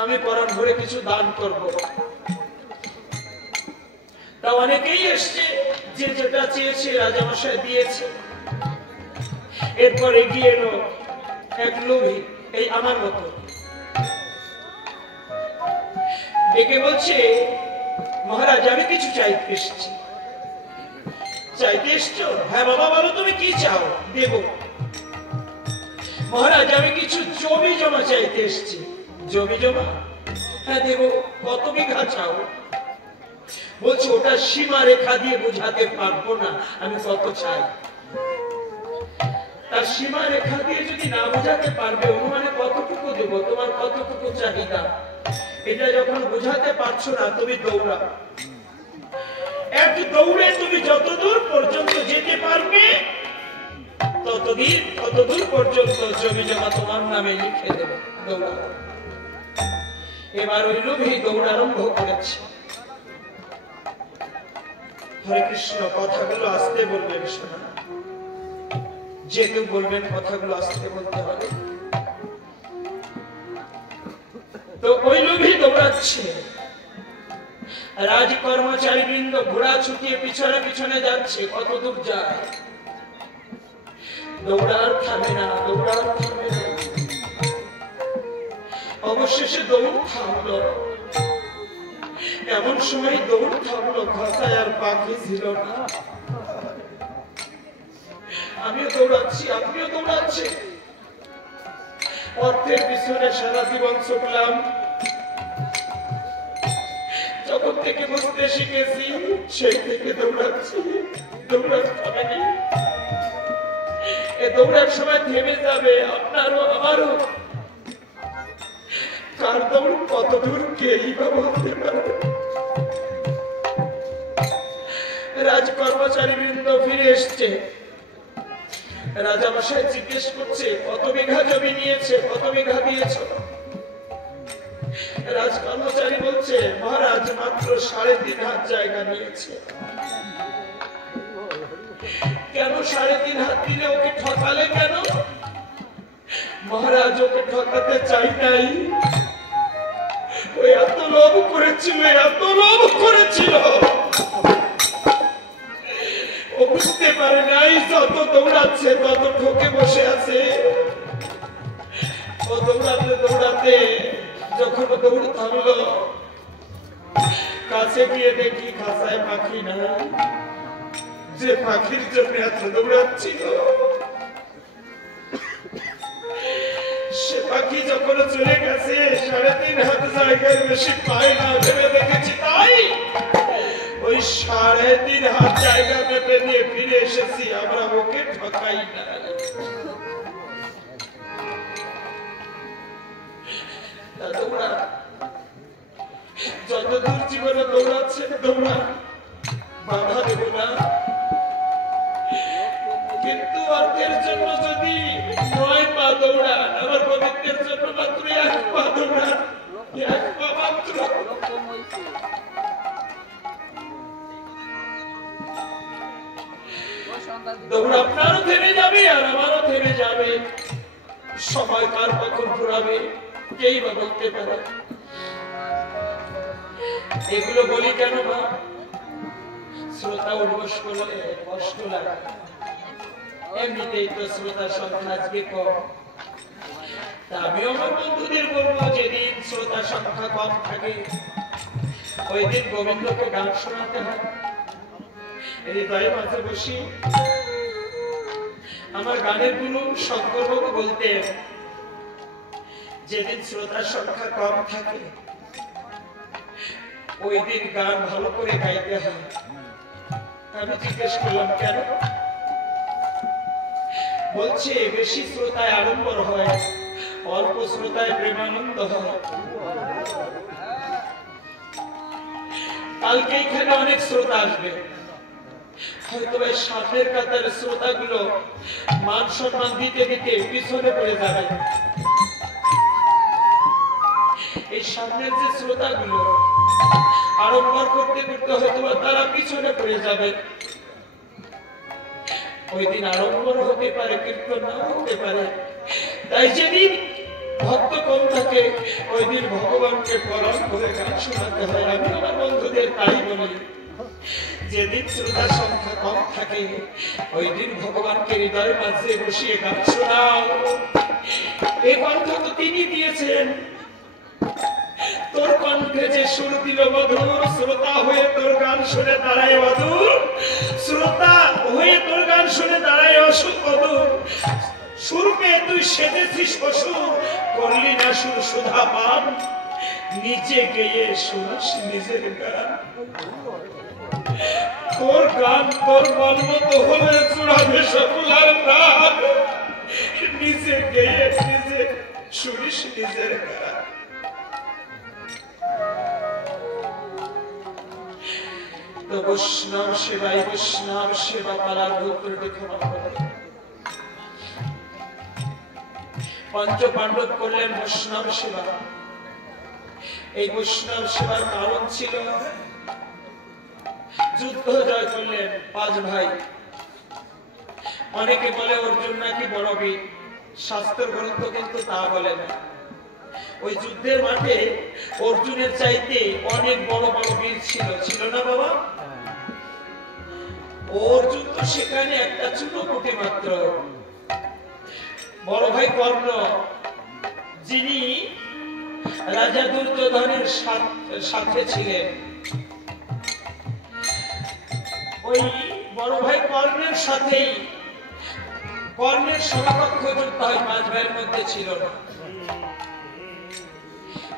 আমি পরাণ ভরে কিছু দান করব। তা অনেকেই এসছে, যে যেটা চেয়েছে রাজামশাই দিয়েছে। এরপর এগিয়ে এলো এক লোভী, এই আমার মতো, ডেকে বলছে, মহারাজ আমি কিছু চাইতে এসেছি। চাইতে এসছো? হ্যাঁ বাবা বলো তুমি কি চাও, দেব। মহারাজ আমি কিছু জমি জমা চাইতে এসেছি। জমি জমা? হ্যাঁ দেব। কত বিঘা চাও? বলছে ওটা সীমা রেখা দিয়ে বোঝাতে পারবো না আমি কত চাই। তার সীমা রেখা দিয়ে যদি না বোঝাতে পারবে অনুমানে কতটুকু দেবো, তোমার কতটুকু চাহিদা, এটা যখন বোঝাতে পারছো না তুমি দৌড়াও। এক দৌড়ে তুমি যতদূর পর্যন্ত যেতে পারবে ততদূর পর্যন্ত জমি জমা তোমার নামে লিখে দেবে। দৌড়াও। এবার ওই লোভী দৌড় আরম্ভ করেছে। হরে কৃষ্ণ। কথাগুলো আসতে বলবেন শোনা, যে কেউ বলবেন কথাগুলো আসতে বলতে হবে। তো ওই লোভী দৌড়াচ্ছে। রাজ কর্মচারী বৃন্দ ঘোড়া ছুটিয়ে পিছনে পিছনে যাচ্ছে। কত দূর যায়, দৌড়ার থামে না, দৌড়ার থামে না। অবশেষে দৌড় থামলো। এমন সময় দৌড় থামলো, ঘষায় আর পাখি ছিল না। আমিও দৌড়াচ্ছি, আপনিও দৌড়াচ্ছি। অর্থের পিছনে সারা জীবন ছুটলাম। যখন থেকে বুঝতে শিখেছি সেই থেকে দৌড়াচ্ছি। দৌড়ার সময় নেই। এ দৌড়ার সময় থেমে যাবে আপনারও আমারও। কার দৌড় কত দূর কেই বা বলতে পারবে। রাজ কর্মচারী বৃন্দ ফিরে এসছে। রাজা মশাই জিজ্ঞেস করছে কত বিঘা জমি নিয়েছে, কত বিঘা দিয়েছ? রাজ কর্মচারী বলছে মহারাজ মাত্র 3.5 হাত জায়গা নিয়েছে। কেন 3.5 হাত দিলে ওকে ঠকালে কেন? মহারাজ ওকে ঠকাতে চাই নাই। ও এত লোভ করেছিল, এত লোভ করেছিল, ও বুঝতে পারে নাই যত দৌড়াচ্ছে তত ঠকে বসে আছে। ও দৌড়াতে দৌড়াতে যখন দৌড় থামলো, কাছে গিয়ে দেখি খাঁচায় পাখি না। যে পাখির জন্য এত দৌড়াচ্ছিল সে পাখি যখন চলে গেছে 3.5 হাত জায়গার বেশি পায় না ভেবে দেখেছি, তাই ওই 3.5 হাত জায়গা মেপে নিয়ে ফিরে এসেছি। আমরা ওকে ঠকাই না। দৌড়া যতদূর জীবনে দৌড়াচ্ছে দৌড়া, বাধা দেব না। কিন্তু অর্থের জন্য যদি 9 পা দৌড়ান, আমার পবিত্রের জন্য মাত্র 1 পা দৌড়ান, 1 পা মাত্র। দৌড় আপনারও থেমে যাবে আর আমারও থেমে যাবে। সময় কার কখন ঘুরাবে কেই বা বলতে পারে। এগুলো বলি কেন বা শ্রোতা উদ্বোস করলে কষ্ট লাগে। এমনিতেই তো শ্রোতার সংখ্যা আজকে কম। আমিও আমার বন্ধুদের বলবো যেদিন শ্রোতার সংখ্যা কম থাকে ওই দিন গোবিন্দকে গান শোনাতে হয়। হৃদয়ে মাঝে বসি আমার গানের গুরু শঙ্করবাবু বলতেন যেদিন শ্রোতার সংখ্যা কম থাকে ওই দিন গান ভালো করে গাইতে হয়। আমি জিজ্ঞেস করলাম কেন? বলছে বেশি শ্রোতায় আড়ম্বর হয়, অল্প শ্রোতায় প্রেমানন্দ হয়। কালকে এখানে অনেক শ্রোতা আসবে, হয়তো সামনের কাতার শ্রোতাগুলো মান সম্মান দিতে দিতে পিছনে পড়ে যাবে। এই সামনের যে শ্রোতাগুলো আড়ম্বর করতে করতে হয়তো তারা পিছনে পড়ে যাবে। ওই দিন আড়ম্বর হতে পারে, কীর্তন নাও হতে পারে। তাই যেদিন ভক্ত কম থাকে ওই দিন ভগবানকে পরম করে গান শোনাতে হয়। আমি আমার বন্ধুদের তাই বলি, যেদিন শ্রোতার সংখ্যা কম থাকে ওই দিন ভগবানকে হৃদয়ের মাঝে বসিয়ে গান শোনাও। এই কণ্ঠ তো তিনি দিয়েছেন, তোর কণ্ঠ কণ্ঠে যে সুর দিল মধুর, শ্রোতা হয়ে তোর গান শুনে দাঁড়ায় অদূর, শ্রোতা হয়ে তোর গান শুনে দাঁড়ায় অদূর। সুর পেয়ে তুই সেজেছিস অসুর, করলি না সুর সুধা পান, নিজে গেয়ে শুনিস নিজের গান। তোর গান তোর মন মতো হলে চূড়াবে সকলার প্রাণ, নিজে গেয়ে নিজে শুনিস নিজের গান। তো বৈষ্ণব সেবায় বৈষ্ণব সেবা পালার ভূত্রটি ক্ষমা করে। পঞ্চ পাণ্ডব করলেন বৈষ্ণব সেবা। এই বৈষ্ণব সেবার কারণ ছিল যুদ্ধ জয় করলেন 5 ভাই। অনেকে বলে অর্জুন নাকি বড় বীর, শাস্ত্র গ্রন্থ কিন্তু তা বলে না। ওই যুদ্ধের মাঠে অর্জুনের চাইতে অনেক বড় বড় বীর ছিল, ছিল না বাবা? অর্জুন তো সেখানে একটা চুনোপুটি মাত্র। বড় ভাই কর্ণ, যিনি রাজা দুর্যোধনের সাথে ছিলেন, ওই বড় ভাই কর্ণের সাথেই কর্ণের সমকক্ষ যুদ্ধ হয় 5 ভাইয়ের মধ্যে ছিল না।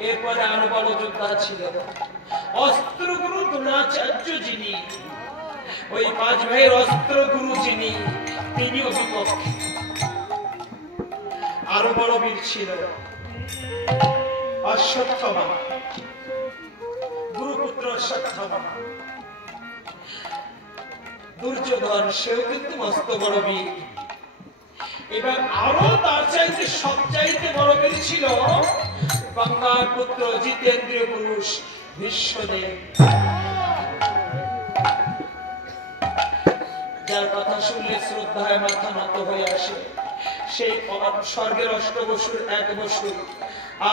এরপরে আরো বড় যোদ্ধা ছিল অস্ত্রগুরু দ্রোণাচার্য, যিনি ওই 5 ভাইয়ের অস্ত্রগুরু যিনি, তিনি বিপক্ষে। আরো বড় বীর ছিল অশ্বত্থামা, গুরুপুত্র অশ্বত্থামা। দুর্যোধন, সেও কিন্তু মস্ত বড় বীর। এবার আরো তার চাইতে সবচাইতে বড় বীর ছিল গঙ্গার পুত্র জিতেন্দ্রীয় পুরুষ ভীষ্মদেব, যার কথা শুনলে শ্রদ্ধায় মাথা নত হয়ে আসে। সেই স্বর্গের অষ্টবসুর 1 বসুর,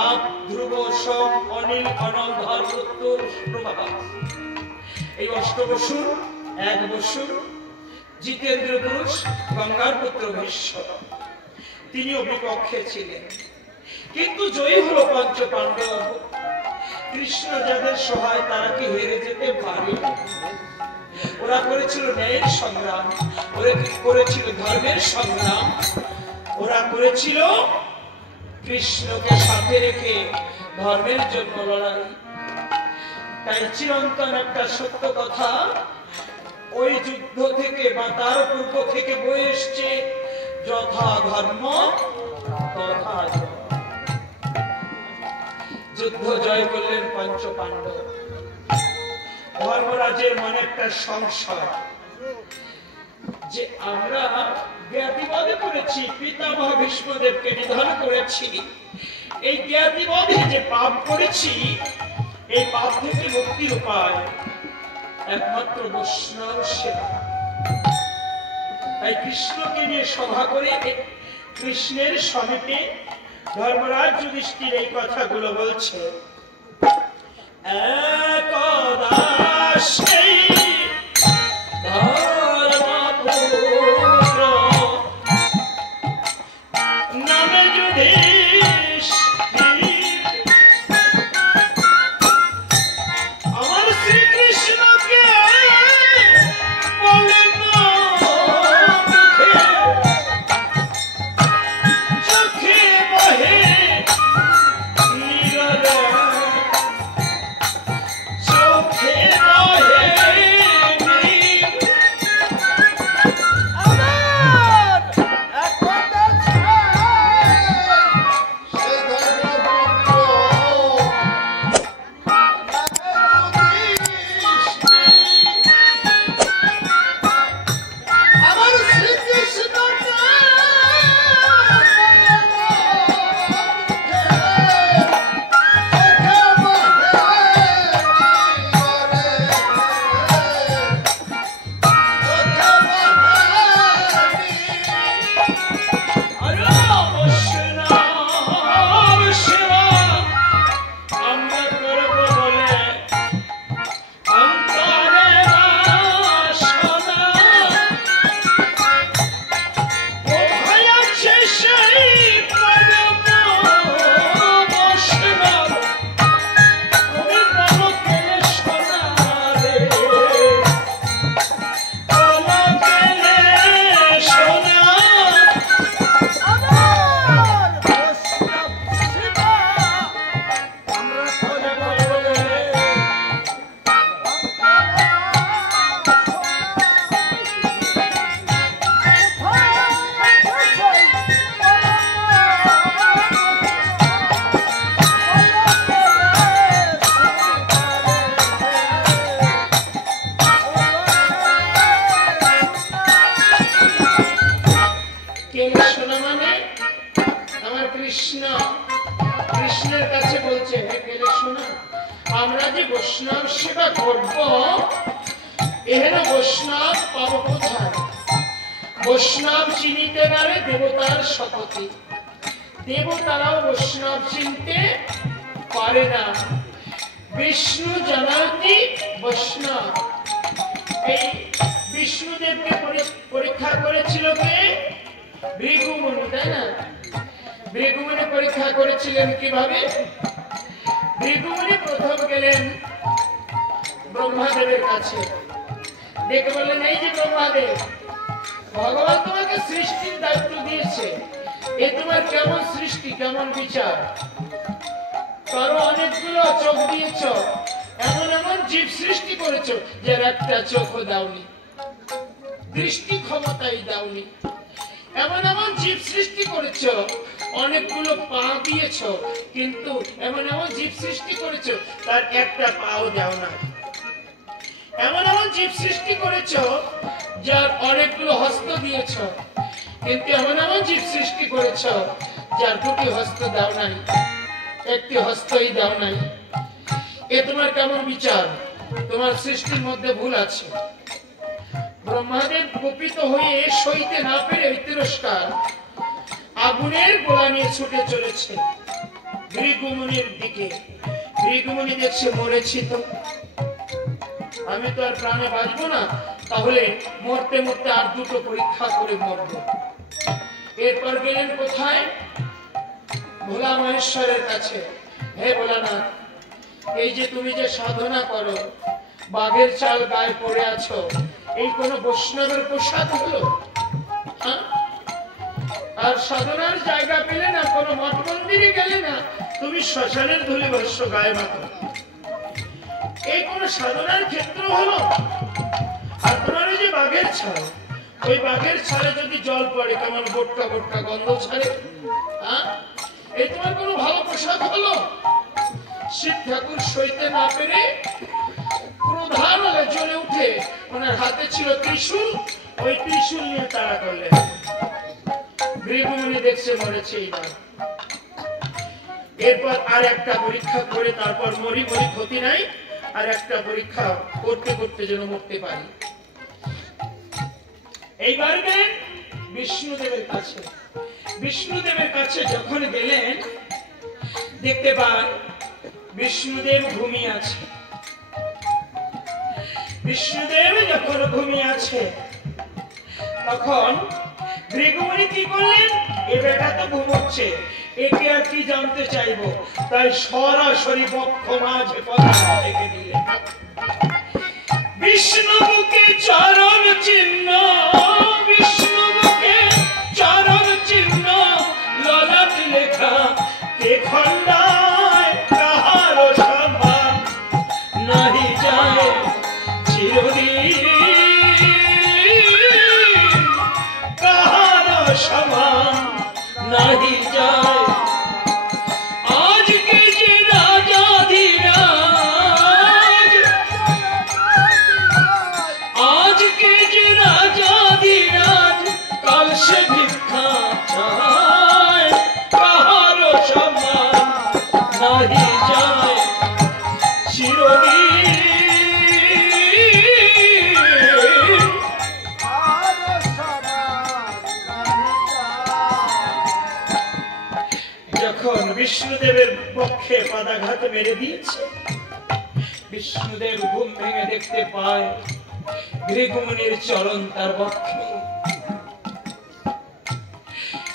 আপ, ধ্রুব, সোম, অনিল, অনল, ধর, প্রত্যুর, প্রভাবা, এই অষ্টবসুর 1 বসুর জিতেন্দ্র পুরুষ গঙ্গার পুত্র ভীষ্ম, তিনিও বিপক্ষে ছিলেন। কিন্তু জয়ী হলো পঞ্চ পাণ্ডব। কৃষ্ণ যাদের সহায়, তারা কি হেরে যেতে পারে? ওরা করেছিল ন্যায়ের সংগ্রাম, ওরা করেছিল ধর্মের সংগ্রাম, ওরা করেছিল কৃষ্ণকে সাথে রেখে ধর্মের জন্য লড়াই। তাই চিরন্তন একটা সত্য কথা, ওই যুদ্ধ থেকে বা তার পূর্ব থেকে বয়ে এসছে যথা ধর্ম তথা জয়। যুদ্ধ জয় করলেন পঞ্চ পাণ্ডব। ধর্মরাজের মনে একটা সংশয় যে আমরা জ্ঞাতিবাদে করেছি, পিতামহ ভীষ্মদেবকে নিধন করেছি, এই জ্ঞাতিবাদে যে পাপ করেছি, এই পাপ থেকে মুক্তির উপায় একমাত্র বৈষ্ণব সেবা। তাই কৃষ্ণকে নিয়ে সভা করে কৃষ্ণের সমীপে ধর্মরাজ যুধিষ্ঠির এই কথাগুলো বলছে। একদা সেই ধর্মপুত্র নামে যুধিষ্ঠির, আমার শ্রীকৃষ্ণকে বলেন চোখে বহে নীরবে, চোখে বহে কৃষ্ণের কাছে বলছে, হে কেলে শোনা, আমরা যে বৈষ্ণব সেবা করব, এর বৈষ্ণব পাবো কোথায়? বৈষ্ণব চিনিতে পারে দেবতার শপথে, দেবতারাও বৈষ্ণব চিনতে পারে না। বিষ্ণু জানাতি বৈষ্ণব। এই বিষ্ণুদেবকে পরীক্ষা করেছিল কে? ভৃগুমুনি, তাই না? ভৃগুমুনি পরীক্ষা করেছিলেন কিভাবে? ভৃগুমুনি প্রথম গেলেন ব্রহ্মাদেবের কাছে, দেখে বললেন, এই যে ব্রহ্মাদেব, ভগবান তোমাকে সৃষ্টির দায়িত্ব দিয়েছে, এ তোমার কেমন সৃষ্টি, কেমন বিচার? কারো অনেকগুলো চোখ দিয়েছ, এমন এমন জীব সৃষ্টি করেছো যার একটা চোখও দাওনি, দৃষ্টি ক্ষমতাই দাওনি। এমন এমন জীব সৃষ্টি করেছো, অনেকগুলো পা দিয়েছ, কিন্তু এমন এমন জীব সৃষ্টি করেছো তার একটা পাও দাও না। এমন এমন জীব সৃষ্টি করেছো যার অনেকগুলো হস্ত দিয়েছ, কিন্তু এমন এমন জীব সৃষ্টি করেছো যার দুটি হস্ত দাও নাই, একটি হস্তই দাও নাই। এ তোমার কেমন বিচার? তোমার সৃষ্টির মধ্যে ভুল আছে। ব্রহ্মাদেব কুপিত হয়ে সইতে না পেরে তিরস্কার আগুনের গোলা নিয়ে ছুটে চলেছে ভৃগুমুনির দিকে। ভৃগুমুনি দেখছে, মরেছি তো, আমি তো আর প্রাণে বাঁচবো না, তাহলে মরতে মরতে আর দুটো পরীক্ষা করে মরবো। এরপর গেলেন কোথায়? ভোলা মহেশ্বরের কাছে। হে ভোলানাথ, এই যে তুমি যে সাধনা করো, বাঘের চাল গায়ে পড়ে আছো, এই কোন বৈষ্ণবের প্রসাদ হলো? আর সাধনার জায়গা পেলে না, কোন মঠ মন্দিরে গেলে না, তুমি শ্মশানের ধুলি বর্ষ গায়ে মাত্র, এই কোন সাধনার ক্ষেত্র হলো? আর তোমার ওই যে বাঘের ছাল, ওই বাঘের ছালে যদি জল পড়ে কেমন বোটকা বোটকা গন্ধ ছাড়ে, এই তোমার কোনো ভালো প্রসাদ হলো? শিব ঠাকুর সইতে না পেরে ক্রোধানলে জ্বলে উঠে, ওনার হাতে ছিল ত্রিশূল, ওই ত্রিশূল নিয়ে তাড়া করলেন। ভৃগুমুনি দেখছে মরেছে এইবার। এরপর আর একটা পরীক্ষা করে তারপর মরি মরি ক্ষতি নাই, আর একটা পরীক্ষা করতে করতে যেন মরতে পারি। এইবার গেলেন বিষ্ণুদেবের কাছে। বিষ্ণুদেবের কাছে যখন গেলেন, দেখতে পান বিষ্ণুদেব ঘুমিয়ে আছে। বিষ্ণুদেব যখন ঘুমিয়ে আছে, তখন ভৃগুমুনি কি করলেন? এ বেটা তো ঘুমোচ্ছে, একে আর কি জানতে চাইবো, তাই সরাসরি বক্ষ মাঝে পতাকা রেখে দিলেন। বিষ্ণুকে চরণ চিহ্ন, বিষ্ণুকে চরণ চিহ্ন, ললাট লেখা কে খণ্ডায় কাহার সমান নাহি যায় চিরদিন, কাহার সমান নাহি যায়। আজকে যে রাজাধিরাজ, আজকে যে রাজাধিরাজ, কাল সে ভিক্ষা চায়, কাহার সমান নাহি যায় চিরদিন। যখন বিষ্ণুদেবের পক্ষে পদাঘাত মেরে দিয়েছে, বিষ্ণুদেব ঘুম ভেঙে দেখতে পায় ভৃগুমুনির চরণ তার বক্ষে।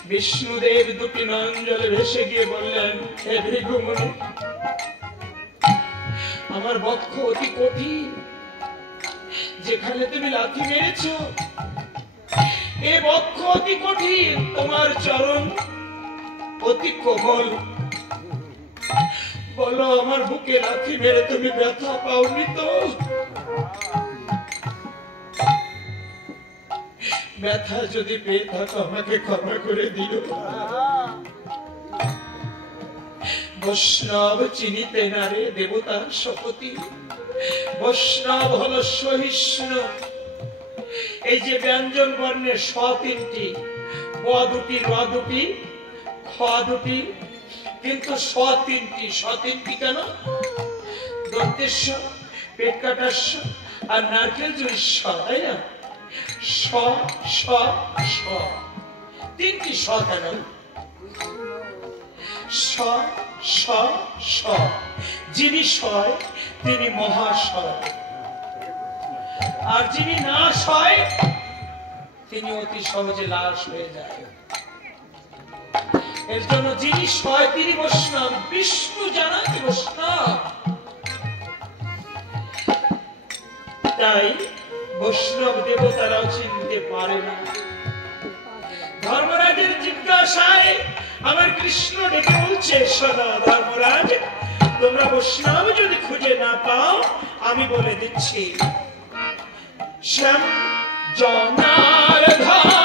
বিষ্ণুদেব দুটি নয়ন জলে ভেসে গিয়ে বললেন, হে ভৃগুমুনি, আমার বক্ষ অতি কঠিন, যেখানে তুমি লাথি মেরেছ এ বক্ষ অতি কঠিন, তোমার চরণ অতি কোমল। বলো, আমার বুকে লাথি মেরে তুমি ব্যথা পাওনি তো? ব্যথা যদি পেয়ে থাকো আমাকে ক্ষমা করে দিও। বৈষ্ণব চিনিতে না রে দেবতার শপথি, বৈষ্ণব হলো সহিষ্ণু। এই যে ব্যঞ্জন বর্ণের স তিনটি, ব দুটি, র দুটি, খ দুটি, কিন্তু স তিনটি কেন? দন্তেশ্ব, পেট কাটার স, আর নারকেল জুড়ির স, তাই না? স স স, তিনটি স কেন? স স স, যিনি সয় তিনি মহাশয়, আর যিনি না সয় তিনি অতি সহজে লাশ হয়ে যায়। এর জন্য যিনি সয় তিনি বৈষ্ণব, বিষ্ণু জানাতে বৈষ্ণব। তাই বৈষ্ণব দেবতারাও চিনতে পারে না। ধর্মরাজের জিজ্ঞাসায় আমার কৃষ্ণ ডেকে বলছে, শোনো ধর্মরাজ, তোমরা বৈষ্ণব যদি খুঁজে না পাও আমি বলে দিচ্ছি, শ্যাম জনার ধার